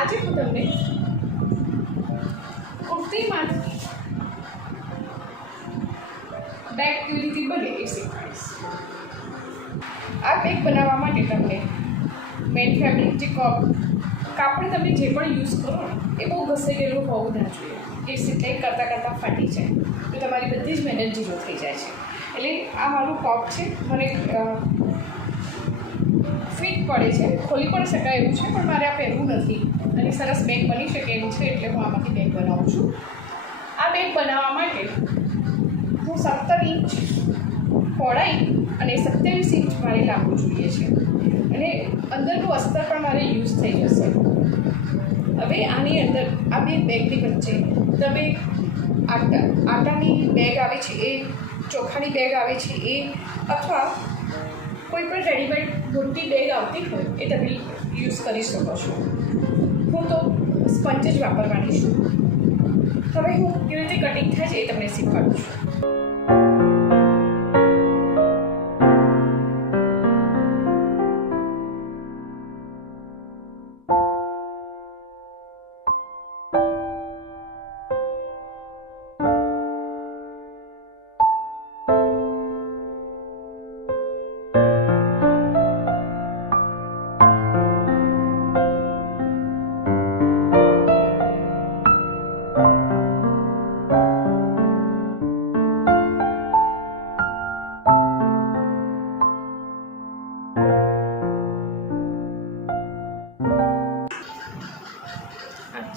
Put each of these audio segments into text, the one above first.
આજે હું તમને કુર્તીમાંથી બેગ કેવી રીતે બને એ શીખવાડીશ. આ બેગ બનાવવા માટે તમને મેઇન ફેબ્રિક જે કાપડ તમે જે પણ યુઝ કરો એ બહુ ઘસેલું હોવું ના જોઈએ. એ સિલાઈ કરતાં ફાટી જાય તો તમારી બધી જ મહેનત ઝીરો થઈ જાય છે. એટલે આ મારું ટોપ છે, મને ફિટ પડે છે, ખોલી પણ શકાય એવું છે, પણ મારે આ પહેરવું નથી અને સરસ બેગ બની શકે એવું છે એટલે હું આમાંથી બેગ બનાવું છું. આ બેગ બનાવવા માટે હું 17 ઇંચ પહોળાઈ અને 27 ઇંચ મારે લાંબુ જોઈએ છે અને અંદરનું અસ્તર પણ મારે યુઝ થઈ જશે. હવે આની અંદર આ બે બેગની વચ્ચે તમે આટાની બેગ આવે છે એ, ચોખાની બેગ આવે છે એ, અથવા કોઈ પણ રેડીમેડ મોટી બેગ આવતી હોય એ તમે યુઝ કરી શકો છો. હું તો સ્પંજ જ વાપરવાની છું. હવે હું કેવી રીતે કટિંગ થાય છે એ તમને શીખવાડું છું.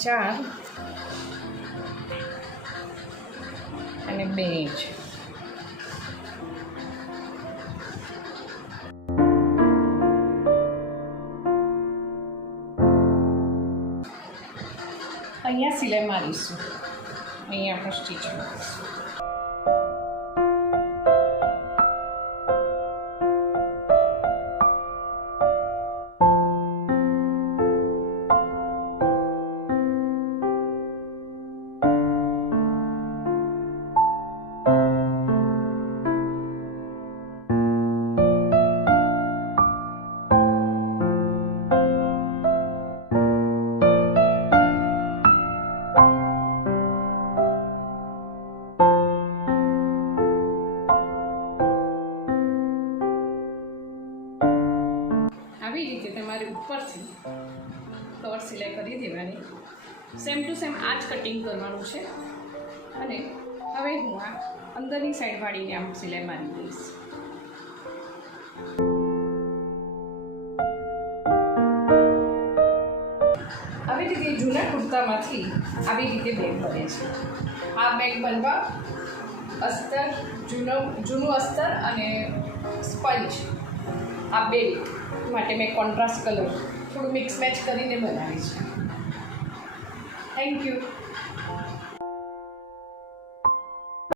ચાર અને 2 ઇંચ. અહીંયા સિલાઈ મારીશું, અહીંયા આપણે સ્ટીચ મારીશું. આવી રીતે તમારે ઉપરથી કવર સિલાઈ કરી દેવાની. સેમ ટુ સેમ આ જ કટિંગ કરવાનું છે અને હવે હું આ અંદરની સાઈડ વાળીને આમ સિલાઈ મારી દઈશ. આવી રીતે જૂના કુર્તામાંથી આવી રીતે બેગ બને છે. આ બેગ બનવા અસ્તર, જૂનું અસ્તર અને સ્પંજ આ બે માટે મેં કોન્ટ્રાસ્ટ કલર થોડું મિક્સ મેચ કરીને બનાવી છે. Thank you.